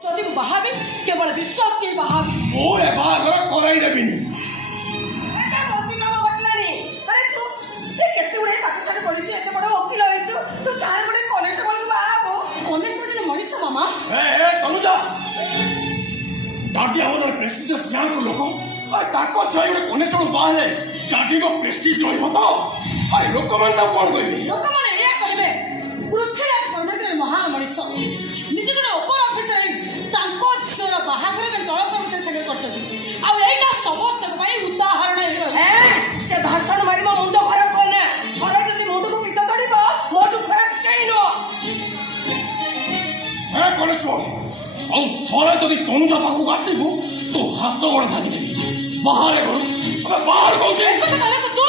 যদি বাহাবি কেবল বিশ্বাস কি বাহাবি মোরে বাহাঘর করাই দেবিনি। এটা মতিক্রম ঘটলানি। আরে তু কেতে গুড়ে পাঠশালা পড়িଛୁ এতে বড় ওকিল হইଛୁ তু চার গুড়ে কনেক্টর বলি বাহাবো কনেক্টর মଣିଷ মামা ଏ ତନୁଜା ଡାଡି ଆମର ପ୍ରେଷ୍ଟିଜିୟସ୍ ବ୍ୟାଙ୍କ ଲୋକ ତାଙ୍କ ଛୁଆ ଗୋଟେ କନେଷ୍ଟବଳ ବାହାରେ ଡାଡିଙ୍କ ପ୍ରେଷ୍ଟିଜ ରହିବ ତ ଲୋକମାନେ ତାକୁ କ'ଣ କହିବେ? ଲୋକମାନେ ଏଇଆ କହିବେ ପୃଥ୍ୱୀରାଜ ପଣ୍ଡିତ ମହାନ ମଣିଷ ନିଜେ ଜଣେ ଉପର ଅଫିସର ତାଙ୍କ ଝିଅର ବାହାଘର ଜଣେ ତଳ ଅଫିସର ସାଙ୍ଗରେ କରିଛନ୍ତି ଆଉ ଏଇଟା ସମସ୍ତଙ୍କ ପାଇଁ ଉଦାହରଣ ସେ ଭାଷଣ ମାରିବ ମୁଣ୍ଡ ଖରାପ କଲେ ଘରେ ଯଦି ମୁଣ୍ଡକୁ ପିତ ଚଢିବ ମୋଠୁ ଖରାପ କେହି ନୁହଁ। କନେଷ୍ଟବଳ ଆଉ ଥରେ ଯଦି ତନୁଜା ପାଖକୁ ଆସିବୁ ତୁ ହାତ ଗୋଡ଼ ଭାଙ୍ଗିଦେବି ବାହାରେ କରୁ ବାହାର କହୁଛେ ତୁ